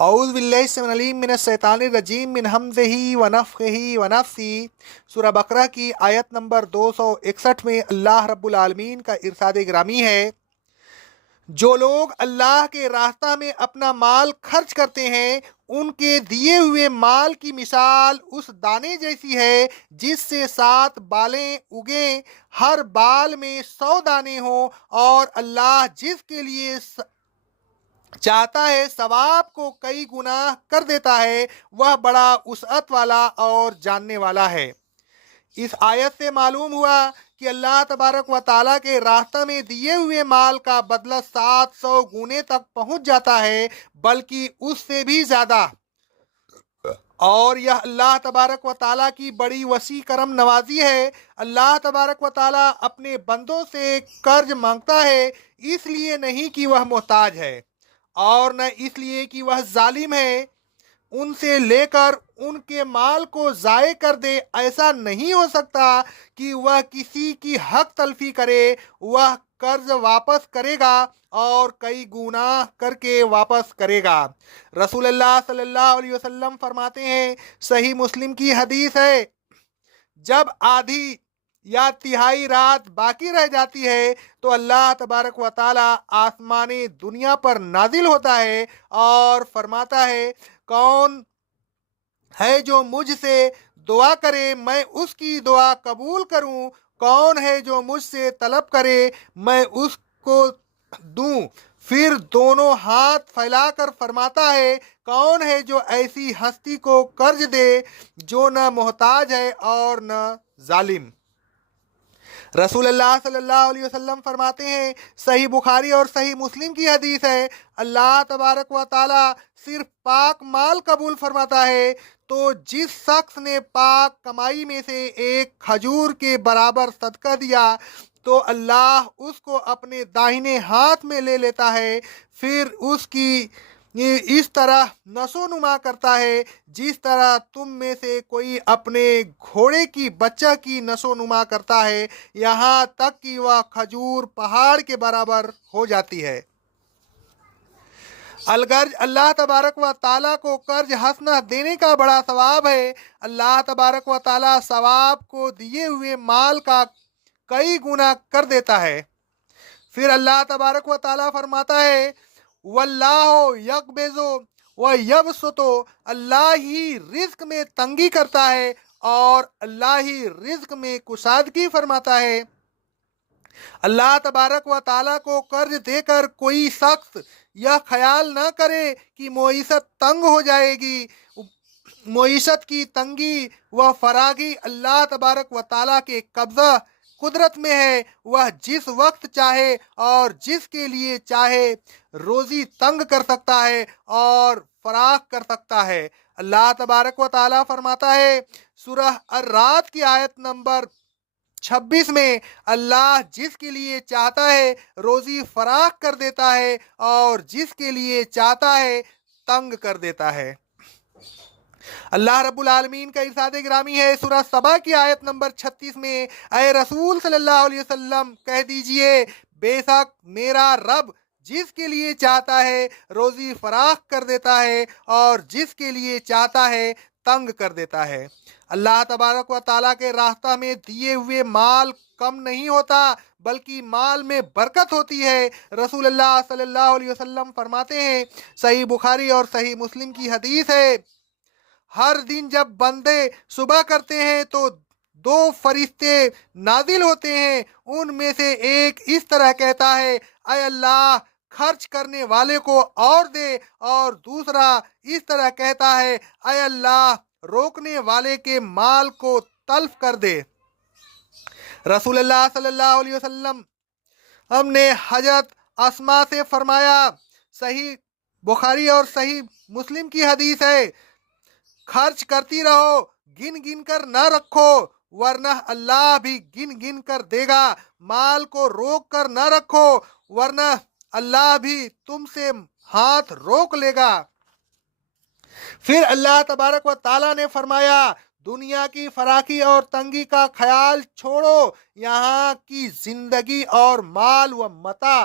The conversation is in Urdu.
اعوذ باللہ السمیع العلیم من الشیطان الرجیم من ہمزہ ونفخہ ونفثہ۔ سورہ بقرہ کی آیت نمبر 261 میں اللہ رب العالمین کا ارشاد گرامی ہے، جو لوگ اللہ کے راستہ میں اپنا مال خرچ کرتے ہیں ان کے دیے ہوئے مال کی مثال اس دانے جیسی ہے جس سے 7 بالیں اگیں، ہر بال میں 100 دانے ہوں، اور اللہ جس کے لیے چاہتا ہے ثواب کو کئی گنا کر دیتا ہے، وہ بڑا وسعت والا اور جاننے والا ہے۔ اس آیت سے معلوم ہوا کہ اللہ تبارک و تعالیٰ کے راستہ میں دیے ہوئے مال کا بدلہ 700 گنے تک پہنچ جاتا ہے، بلکہ اس سے بھی زیادہ، اور یہ اللہ تبارک و تعالیٰ کی بڑی وسیع کرم نوازی ہے۔ اللہ تبارک و تعالیٰ اپنے بندوں سے قرض مانگتا ہے، اس لیے نہیں کہ وہ محتاج ہے اور نہ اس لیے کہ وہ ظالم ہے، ان سے لے کر ان کے مال کو ضائع کر دے۔ ایسا نہیں ہو سکتا کہ وہ کسی کی حق تلفی کرے، وہ قرض واپس کرے گا اور کئی گنا کر کے واپس کرے گا۔ رسول اللہ صلی اللہ علیہ وسلم فرماتے ہیں، صحیح مسلم کی حدیث ہے، جب آدھی یا تہائی رات باقی رہ جاتی ہے تو اللہ تبارک و تعالیٰ آسمان دنیا پر نازل ہوتا ہے اور فرماتا ہے، کون ہے جو مجھ سے دعا کرے میں اس کی دعا قبول کروں، کون ہے جو مجھ سے طلب کرے میں اس کو دوں۔ پھر دونوں ہاتھ پھیلا کر فرماتا ہے، کون ہے جو ایسی ہستی کو قرض دے جو نہ محتاج ہے اور نہ ظالم۔ رسول اللہ صلی اللہ علیہ وسلم فرماتے ہیں، صحیح بخاری اور صحیح مسلم کی حدیث ہے، اللہ تبارک و تعالیٰ صرف پاک مال قبول فرماتا ہے، تو جس شخص نے پاک کمائی میں سے ایک کھجور کے برابر صدقہ دیا تو اللہ اس کو اپنے داہنے ہاتھ میں لے لیتا ہے، پھر اس کی اس طرح نشو نما کرتا ہے جس طرح تم میں سے کوئی اپنے گھوڑے کی بچہ کی نشو نما کرتا ہے، یہاں تک کہ وہ کھجور پہاڑ کے برابر ہو جاتی ہے۔ الغرض اللہ تبارک و تعالیٰ کو قرض حسنہ دینے کا بڑا ثواب ہے۔ اللہ تبارک و تعالیٰ ثواب کو دیے ہوئے مال کا کئی گنا کر دیتا ہے۔ پھر اللہ تبارک و تعالیٰ فرماتا ہے، واللہ یقبض ویبسط، اللہ ہی رزق میں تنگی کرتا ہے اور اللہ ہی رزق میں کشادگی فرماتا ہے۔ اللہ تبارک و تعالیٰ کو قرض دے کر کوئی شخص یہ خیال نہ کرے کہ معیشت تنگ ہو جائے گی۔ معیشت کی تنگی و فراگی اللہ تبارک و تعالیٰ کے قبضہ قدرت میں ہے، وہ جس وقت چاہے اور جس کے لیے چاہے روزی تنگ کر سکتا ہے اور فراخ کر سکتا ہے۔ اللہ تبارک و تعالیٰ فرماتا ہے سورہ الرعد کی آیت نمبر 26 میں، اللہ جس کے لیے چاہتا ہے روزی فراخ کر دیتا ہے اور جس کے لیے چاہتا ہے تنگ کر دیتا ہے۔ اللہ رب العالمین کا ارشاد گرامی ہے سورہ سبا کی آیت نمبر 36 میں، اے رسول صلی اللہ علیہ وسلم کہہ دیجئے، بے شک میرا رب جس کے لیے چاہتا ہے روزی فراخ کر دیتا ہے اور جس کے لیے چاہتا ہے تنگ کر دیتا ہے۔ اللہ تبارک و تعالیٰ کے راستہ میں دیے ہوئے مال کم نہیں ہوتا بلکہ مال میں برکت ہوتی ہے۔ رسول اللہ صلی اللہ علیہ وسلم فرماتے ہیں، صحیح بخاری اور صحیح مسلم کی حدیث ہے، ہر دن جب بندے صبح کرتے ہیں تو 2 فرشتے نازل ہوتے ہیں، ان میں سے ایک اس طرح کہتا ہے، اے اللہ خرچ کرنے والے کو اور دے، اور دوسرا اس طرح کہتا ہے، اے اللہ روکنے والے کے مال کو تلف کر دے۔ رسول اللہ صلی اللہ علیہ وسلم ہم نے حضرت اسماء سے فرمایا، صحیح بخاری اور صحیح مسلم کی حدیث ہے، خرچ کرتی رہو، گن گن کر نہ رکھو ورنہ اللہ بھی گن گن کر دے گا، مال کو روک کر نہ رکھو ورنہ اللہ بھی تم سے ہاتھ روک لے گا۔ پھر اللہ تبارک و تعالیٰ نے فرمایا، دنیا کی فراخی اور تنگی کا خیال چھوڑو، یہاں کی زندگی اور مال و متاع